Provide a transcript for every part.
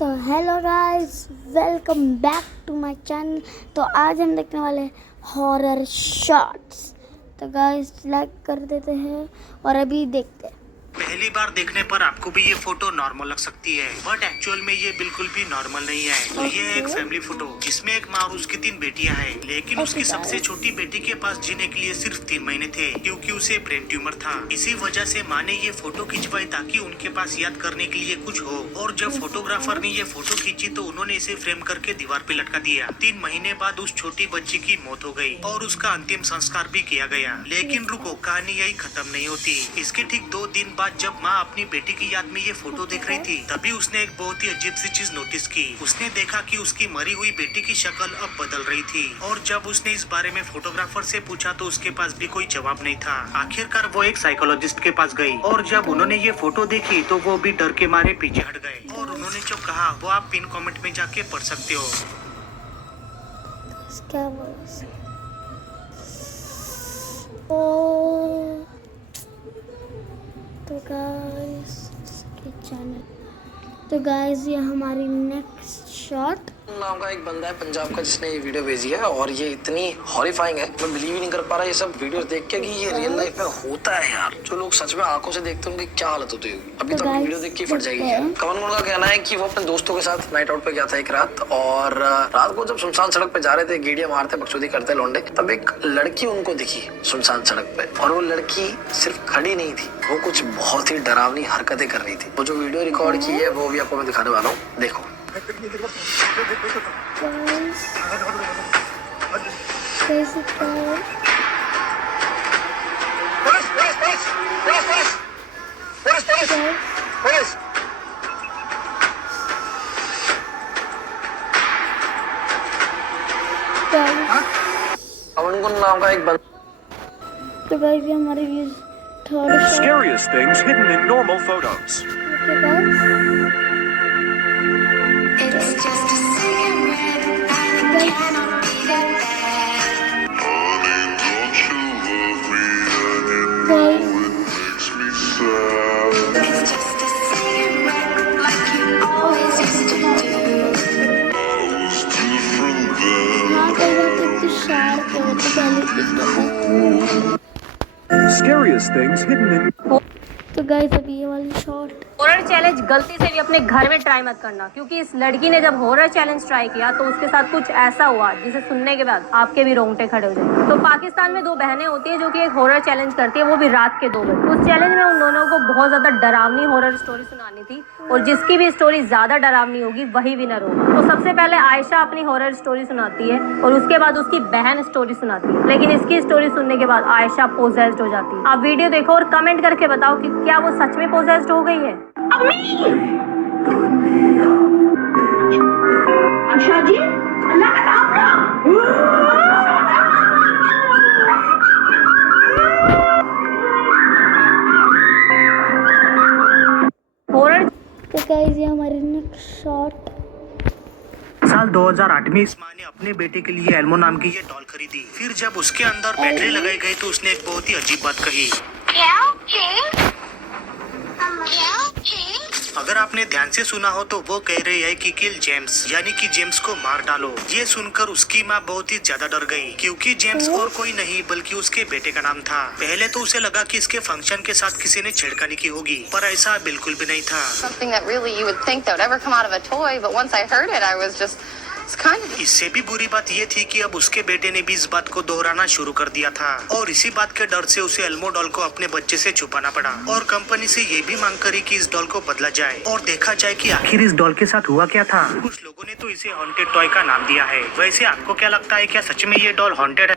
तो hello guys, welcome back to my channel. तो आज हम देखने वाले हॉरर शॉर्ट्स। तो गाइस लाइक कर देते हैं और अभी देखते हैं। पहली बार देखने पर आपको भी ये फोटो नॉर्मल लग सकती है, बट एक्चुअल में ये बिल्कुल भी नॉर्मल नहीं है। तो ये है एक फैमिली फोटो जिसमें एक माँ और उसकी 3 बेटियां हैं, लेकिन उसकी सबसे छोटी बेटी के पास जीने के लिए सिर्फ 3 महीने थे, क्योंकि उसे ब्रेन ट्यूमर था। इसी वजह से माँ ने ये फोटो खिंचवाई ताकि उनके पास याद करने के लिए कुछ हो। और जब फोटोग्राफर ने ये फोटो खींची तो उन्होंने इसे फ्रेम करके दीवार पे लटका दिया। 3 महीने बाद उस छोटी बच्ची की मौत हो गई और उसका अंतिम संस्कार भी किया गया। लेकिन रुको, कहानी यही खत्म नहीं होती। इसके ठीक 2 दिन बाद जब माँ अपनी बेटी की याद में ये फोटो देख रही थी, तभी उसने एक बहुत ही अजीब सी चीज नोटिस की। उसने देखा कि उसकी मरी हुई बेटी की शक्ल अब बदल रही थी। और जब उसने इस बारे में फोटोग्राफर से पूछा तो उसके पास भी कोई जवाब नहीं था। आखिरकार वो एक साइकोलॉजिस्ट के पास गई और जब उन्होंने ये फोटो देखी तो वो भी डर के मारे पीछे हट गए। और उन्होंने जो कहा वो आप पिन कमेंट में जाके पढ़ सकते हो। क्या ओ तो गाइस ये हमारी नेक्स्ट शॉट। नाम का एक बंदा है पंजाब का जिसने ये वीडियो भेजी है और ये इतनी हॉरिफाइंग है, मैं बिलीव ही नहीं कर पा रहा ये सब वीडियोस देख के कि ये रियल लाइफ में होता है यार। जो लोग सच में आंखों से देखते होंगे क्या हालत होती होगी। अभी तो वीडियो देख के फट जाएगी यार। कमन का कहना है कि वो अपने दोस्तों के साथ नाइट आउट पे गया था एक रात, और रात को जब सुनसान सड़क पे जा रहे थे, गेड़ियां मारते बकचोदी करते लौंडे, तब एक लड़की उनको दिखी सुनसान सड़क पे। और वो लड़की सिर्फ खड़ी नहीं थी, वो कुछ बहुत ही डरावनी हरकतें कर रही थी। वो जो वीडियो रिकॉर्ड की है वो भी आपको मैं दिखाने वाला हूँ, देखो। अमन नाम का एक बंदा। तो गाइस ये हमारे views third Scariest things hidden in normal photos. It's just a cigarette, and it cannot be that bad. Honey, don't you love me? And you know it makes me sad. It's just a cigarette, like you always used to do. I was different then. हाँ कई बार तो कुछ sharp है, तो पहले Scariest things hidden in. तो guys अभी ये वाली शॉट। हॉरर चैलेंज गलती से भी अपने घर में ट्राई मत करना, क्योंकि इस लड़की ने जब हॉरर चैलेंज ट्राई किया तो उसके साथ कुछ ऐसा हुआ जिसे सुनने के बाद आपके भी रोंगटे खड़े हो जाए। तो पाकिस्तान में 2 बहनें होती हैं जो कि एक हॉरर चैलेंज करती है, वो भी रात के 2 बजे। उस चैलेंज में उन दोनों को बहुत ज्यादा डरावनी हॉरर स्टोरी सुनानी थी, और जिसकी भी स्टोरी ज्यादा डरावनी होगी वही विनर होगा। तो सबसे पहले आयशा अपनी हॉरर स्टोरी सुनाती है और उसके बाद उसकी बहन स्टोरी सुनाती है। लेकिन इसकी स्टोरी सुनने के बाद आयशा पोजेस्ड हो जाती है। आप वीडियो देखो और कमेंट करके बताओ कि क्या वो सच में पोजेस्ड हो गई है। आशा जी, अल्लाह का नाम लो। हॉरर तो गाइस ये हमारी नेक्स्ट शॉट। साल 2008 में इस माँ ने अपने बेटे के लिए एल्मो नाम की ये डॉल खरीदी। फिर जब उसके अंदर बैटरी लगाई गई तो उसने एक बहुत ही अजीब बात कही। अगर आपने ध्यान से सुना हो तो वो कह रही है कि किल जेम्स, यानी कि जेम्स को मार डालो। ये सुनकर उसकी माँ बहुत ही ज्यादा डर गई, क्योंकि जेम्स और कोई नहीं बल्कि उसके बेटे का नाम था। पहले तो उसे लगा कि इसके फंक्शन के साथ किसी ने छेड़खानी की होगी, पर ऐसा बिल्कुल भी नहीं था। Something that really you would think that would ever come out of a toy, but once I heard it, I was just, it's kind of. इससे भी बुरी बात ये थी कि अब उसके बेटे ने भी इस बात को दोहराना शुरू कर दिया था, और इसी बात के डर से उसे एल्मो डॉल को अपने बच्चे से छुपाना पड़ा, और कंपनी से ये भी मांग करी कि इस डॉल को बदला जाए और देखा जाए कि आखिर इस डॉल के साथ हुआ क्या था। कुछ लोगों ने तो इसे हॉन्टेड टॉय का नाम दिया है। वैसे आपको क्या लगता है, क्या सच में ये डॉल हॉन्टेड है?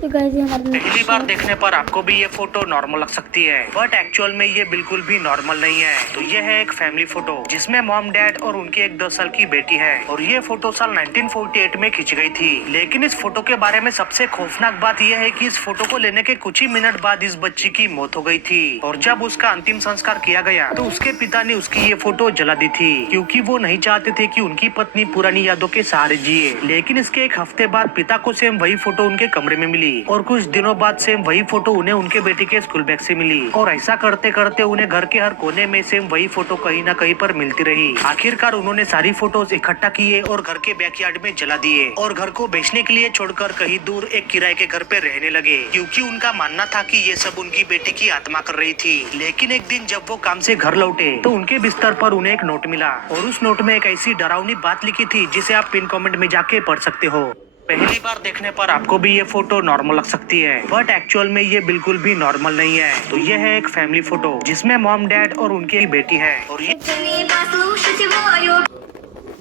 तो गाइस ये हमारी पहली बार देखने पर आपको भी ये फोटो नॉर्मल लग सकती है, बट एक्चुअल में ये बिल्कुल भी नॉर्मल नहीं है। तो ये है एक फैमिली फोटो जिसमें मॉम डैड और उनकी एक 10 साल की बेटी है, और ये फोटो साल 1948 में खींच गई थी। लेकिन इस फोटो के बारे में सबसे खौफनाक बात यह है कि इस फोटो को लेने के कुछ ही मिनट बाद इस बच्ची की मौत हो गई थी, और जब उसका अंतिम संस्कार किया गया तो उसके पिता ने उसकी ये फोटो जला दी थी, क्योंकि वो नहीं चाहते थे कि उनकी पत्नी पुरानी यादों के सहारे जिए। लेकिन इसके एक हफ्ते बाद पिता को सेम वही फोटो उनके कमरे में मिली, और कुछ दिनों बाद सेम वही फोटो उन्हें उनके बेटे के स्कूल बैग से मिली और ऐसा करते करते उन्हें घर के हर कोने में सेम वही फोटो कहीं ना कहीं पर मिलती रही। आखिरकार उन्होंने सारी फोटोज इकट्ठा किए और घर के बैकयार्ड में जला दिए और घर को बेचने के लिए छोड़कर कहीं दूर एक किराए के घर पे रहने लगे, क्योंकि उनका मानना था कि ये सब उनकी बेटी की आत्मा कर रही थी। लेकिन एक दिन जब वो काम से घर लौटे तो उनके बिस्तर पर उन्हें एक नोट मिला और उस नोट में एक ऐसी डरावनी बात लिखी थी जिसे आप पिन कमेंट में जाके पढ़ सकते हो। पहली बार देखने पर आपको भी ये फोटो नॉर्मल लग सकती है, बट एक्चुअल में ये बिल्कुल भी नॉर्मल नहीं है। तो ये है एक फैमिली फोटो जिसमें मॉम डैड और उनकी एक बेटी है और ये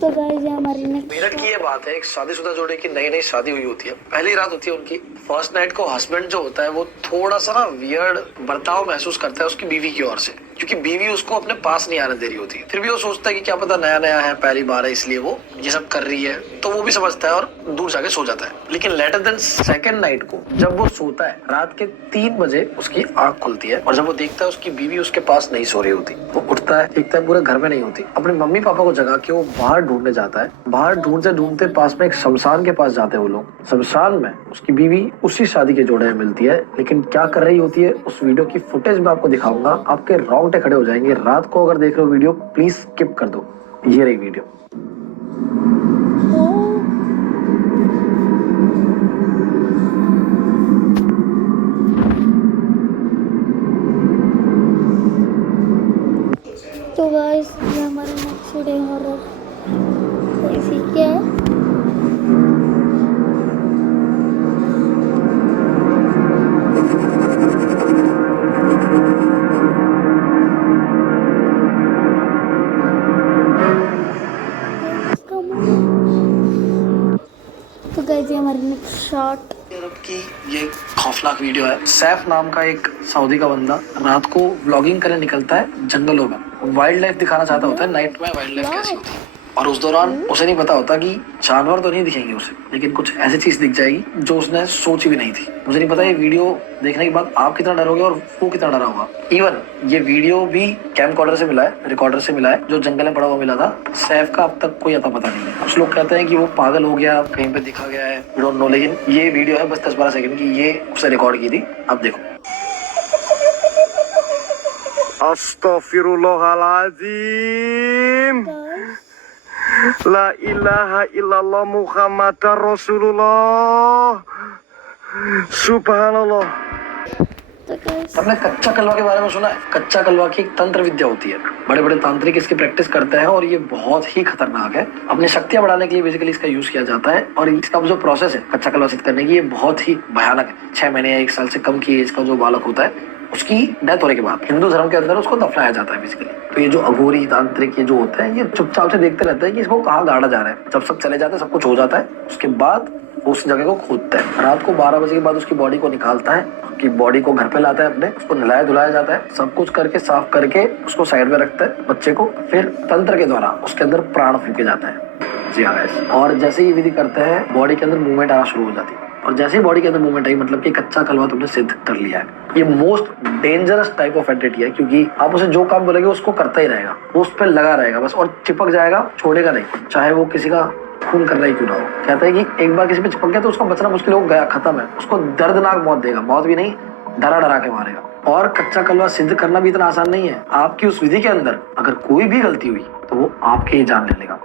तो गाइस ये हमारी मेरठ की ये बात है, एक शादीशुदा जोड़े की नई नई शादी हुई होती है, पहली रात होती है उनकी। फर्स्ट नाइट को हस्बैंड जो होता है वो थोड़ा सा ना वियर्ड बर्ताव महसूस करता है उसकी बीवी की ओर से, क्योंकि बीवी उसको अपने पास नहीं आने दे रही होती। फिर भी वो सोचता है कि क्या पता नया नया है, पहली बार है, इसलिए वो ये सब कर रही है, तो वो भी समझता है और दूर जाके सो जाता है। लेकिन लेटर देन सेकंड नाइट को जब वो सोता है, रात के 3 बजे उसकी आंख खुलती है और जब वो देखता है उसकी बीवी उसके पास नहीं सो रही होती, वो उठता है, देखता है पूरे घर में नहीं होती। अपने मम्मी पापा को जगा के वो बाहर ढूंढने जाता है। बाहर ढूंढते ढूंढते पास में एक शमशान के पास जाते हैं वो लोग। शमशान में उसकी बीवी उसी शादी के जोड़े में मिलती है, लेकिन क्या कर रही होती है उस वीडियो की फुटेज में आपको दिखाऊंगा, आपके रोंगटे खड़े हो जाएंगे। रात को अगर देख रहे हो वीडियो प्लीज स्किप कर दो, ये रही वीडियो। तो गाइस ये हमारा नेक्स्ट डे हॉरर ऐसी क्या है। तो गाइस ये हमारी नेक्स्ट शॉट की ये खौफनाक वीडियो है। सैफ नाम का एक सऊदी का बंदा रात को व्लॉगिंग करने निकलता है जंगलों में, वाइल्ड लाइफ दिखाना चाहता होता है, नाइट में वाइल्ड लाइफ कैसी होती है। और उस दौरान उसे नहीं पता होता कि जानवर तो नहीं दिखेंगे उसे, लेकिन कुछ ऐसी चीज दिख जाएगी जो उसने सोची भी नहीं थी। मुझे नहीं पता ये वीडियो देखने के बाद आप कितना डरोगे और वो कितना डरा होगा। इवन ये वीडियो भी कैमकॉर्डर से मिला है, रिकॉर्डर से मिला है, जो जंगल में पड़ा हुआ मिला था। सैफ का अब तक कोई अता पता नहीं है। कुछ लोग कहते हैं कि वो पागल हो गया, कहीं पे दिखा गया है, वी डोंट नो, लेकिन ये वीडियो है बस 10-12 सेकंड की, ये उसने रिकॉर्ड की थी। अब देखो। Astaghfirullahaladzim. La ilaha illallah Muhammad Rasulullah. Subhanallah. आपने कच्चा कलवा के बारे में सुना है? कच्चा कलवा की एक तंत्र विद्या होती है, बड़े बड़े तांत्रिक इसकी प्रैक्टिस करते हैं और ये बहुत ही खतरनाक है। अपनी शक्तियां बढ़ाने के लिए बेसिकली इसका यूज किया जाता है और इसका जो प्रोसेस है कच्चा कलवा सिद्ध करने की, ये बहुत ही भयानक है। 6 महीने या 1 साल से कम की एज का जो बालक होता है उसकी डेथ होने के बाद हिंदू धर्म के अंदर उसको दफनाया जाता है बेसिकली। तो ये जो अघोरी तांत्रिक ये जो होते हैं, ये चुपचाप से देखते रहते हैं कि इसको कहाँ गाड़ा जा रहा है। जब सब चले जाते हैं, सब कुछ हो जाता है, उसके बाद उस जगह को खोदता है। रात को 12 बजे के बाद उसकी बॉडी को निकालता है, उसकी बॉडी को घर पे लाता है अपने, उसको नहलाया धुलाया जाता है, सब कुछ करके साफ करके उसको साइड में रखता है बच्चे को। फिर तंत्र के द्वारा उसके अंदर प्राण फूके जाता है। जी हाँ, और जैसे ही विधि करते हैं बॉडी के अंदर मूवमेंट आना शुरू हो जाती है और जैसे ही बॉडी के अंदर मूवमेंट आई मतलब कि कच्चा कलवा तुमने सिद्ध कर लिया है। ये most dangerous type of entity है, क्योंकि आप उसे जो काम बोलेंगे उसको करता ही रहेगा, वो उस पर लगा रहेगा बस और चिपक जाएगा, छोड़ेगा नहीं, चाहे वो किसी का खून कर रहा ही क्यों ना हो। कहता है कि एक बार किसी पे चिपक गया तो उसका बचना मुश्किल हो गया, खत्म है। उसको दर्दनाक मौत देगा, मौत भी नहीं, डरा डरा के मारेगा। और कच्चा कलवा सिद्ध करना भी इतना आसान नहीं है। आपकी उस विधि के अंदर अगर कोई भी गलती हुई तो वो आपके ही जान ले लेगा।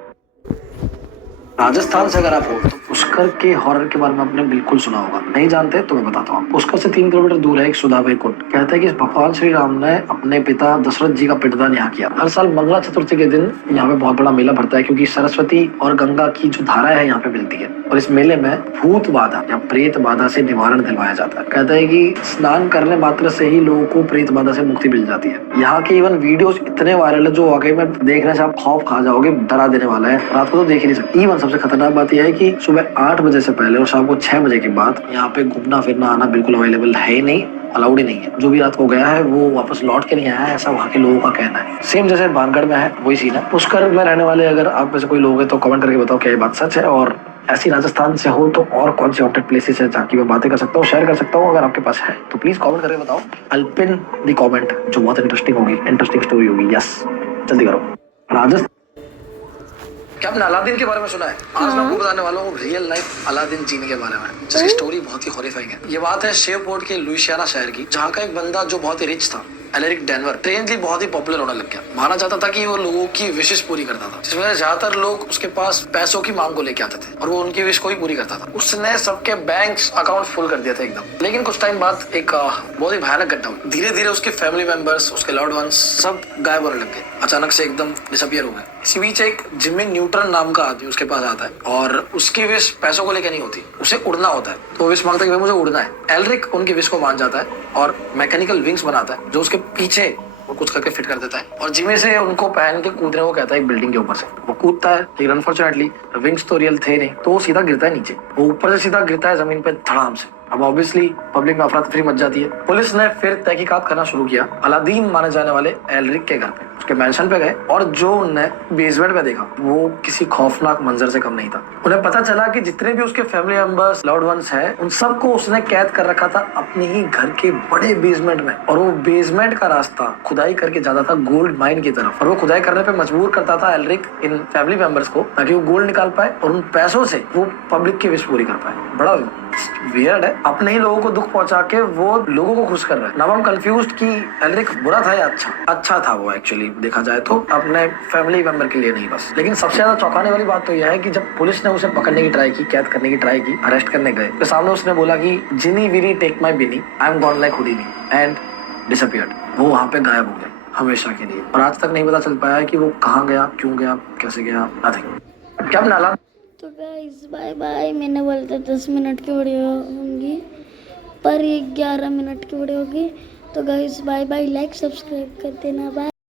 राजस्थान से अगर आप हो तो पुष्कर के हॉरर के बारे में आपने बिल्कुल सुना होगा, नहीं जानते तो मैं बताता हूँ। पुष्कर से 3 किलोमीटर दूर है एक सुधाबाई कुंड। कहते हैं कि भगवान श्री राम ने अपने पिता दशरथ जी का पिंडदान यहाँ किया। हर साल मंगला चतुर्थी के दिन यहाँ पे बहुत बड़ा मेला भरता है, क्योंकि सरस्वती और गंगा की जो धारा है यहाँ पे मिलती है और इस मेले में भूत बाधा या प्रेत बाधा से निवारण दिलवाया जाता है। कहते हैं कि स्नान करने मात्र से ही लोगों को प्रेत बाधा से मुक्ति मिल जाती है। यहाँ के इवन वीडियोस इतने वायरल है जो वाकई में देखने से आप खौफ खा जाओगे, डरा देने वाला है। रात को तो देख ही नहीं सकते। इवन सबसे खतरनाक बात यह है कि सुबह 8 बजे से पहले और शाम को 6 बजे के बाद यहाँ पे घूमना फिरना आना बिल्कुल अवेलेबल है ही नहीं, अलाउड ही नहीं है। जो भी रात को गया है वो वापस लौट के नहीं आया है, ऐसा वहाँ के लोगों का कहना है। सेम जैसे बानगढ़ में है वही सीन है। पुष्कर में रहने वाले अगर आप में से कोई लोग है तो कमेंट करके बताओ क्या ये बात सच है, और ऐसी राजस्थान से हो तो और कौन सी हॉन्टेड प्लेसेस है जहाँ की मैं बातें कर सकता हूँ, शेयर कर सकता हूँ। अगर आपके पास है तो प्लीज कमेंट करके बताओ। I will pin the comment जो बहुत इंटरेस्टिंग होगी, इंटरेस्टिंग स्टोरी होगी। यस, जल्दी करो। राजस्थान क्या आपने अलादीन के बारे में सुना है? आज मैं आपको बताने वाला हूँ रियल लाइफ अलादीन जीनी के बारे में, जिसकी स्टोरी बहुत ही हॉरिफाइंग है। ये बात है शेवपोर्ट के लुइसियाना शहर की, जहाँ का एक बंदा जो बहुत ही रिच था, एलेरिक डेनवर, ट्रेन बहुत ही पॉपुलर होने लग गया। माना जाता था कि वो लोगों की विशेष पूरी करता था, जिसमें ज्यादातर लोग उसके पास पैसों की मांग को लेके आते थे और वो उनकी विश को ही पूरी करता था। उसने सबके बैंक अकाउंट फुल कर दिया था एकदम। लेकिन कुछ टाइम बाद एक बहुत ही भयानक घटना हुई। धीरे धीरे उसके फैमिली मेंबर्स, उसके लव्ड वंस सब गायब होने लग गए, अचानक से एकदम डिसअपियर हो गए। इसी बीच एक जिमी न्यूट्रन नाम का आदमी उसके पास आता है और उसकी विश पैसों को लेकर नहीं होती, उसे उड़ना होता है। तो विश मांगता है कि मुझे उड़ना है। एलरिक उनकी विश को मान जाता है और मैकेनिकल विंग्स बनाता है जो उसके पीछे वो कुछ करके फिट कर देता है और जिमी से उनको पहन के कूदने को कहता है एक बिल्डिंग के ऊपर से। वो कूदता है, लेकिन अनफॉर्चुनेटली विंग्स तो रियल थे नहीं, तो वो सीधा गिरता है नीचे। वो ऊपर से सीधा गिरता है जमीन पे धड़ाम से। अब ऑब्वियसली पब्लिक में अफरा तफरी मच जाती है। पुलिस ने फिर तहकीकात करना शुरू किया अलादीन माने जाने वाले एलरिक के घर पे। उसके मैंशन पे गए और जो उन्होंने बेसमेंट में देखा वो किसी खौफनाक मंजर से कम नहीं था। उन्हें पता चला कि जितने भी उसके फैमिली मेंबर्स, लव्ड वंस हैं, उन सबको उसने कैद कर रखा था अपने ही घर के बड़े बेसमेंट में। और वो बेसमेंट का रास्ता खुदाई करके जाता था गोल्ड माइन की तरफ, और वो खुदाई करने पे मजबूर करता था एलरिक इन फैमिली मेंबर्स को ताकि वो गोल्ड निकाल पाए और उन पैसों से वो पब्लिक की विश पूरी कर पाए। बड़ा वियर्ड है, अपने ही लोगों को दुख पहुंचा के वो लोगों को खुश कर रहा है। नाउ आई एम कंफ्यूज्ड कि एलरिक बुरा था या अच्छा था। वो एक्चुअली देखा जाए तो अपने फैमिली मेंबर के लिए नहीं बस। लेकिन सबसे ज्यादा चौंकाने वाली बात तो यह है कि जब पुलिस ने उसे पकड़ने की ट्राई की, कैद करने की ट्राई की, अरेस्ट करने गए, तो सामने उसने बोला कि जिनी विनी take my Binny, I am gone like Houdini and disappeared. वो वहां पे गायब हो गए हमेशा के लिए और आज तक नहीं पता चल पाया कि वो कहाँ गया, क्यों गया, कैसे गया, नथिंग। क्या नाला। तो गाइस बाय बाय। मैंने बोला था 10 मिनट की वीडियो होंगी, पर ये 11 मिनट की वीडियो होगी। तो guys bye bye, like subscribe कर देना, बाय।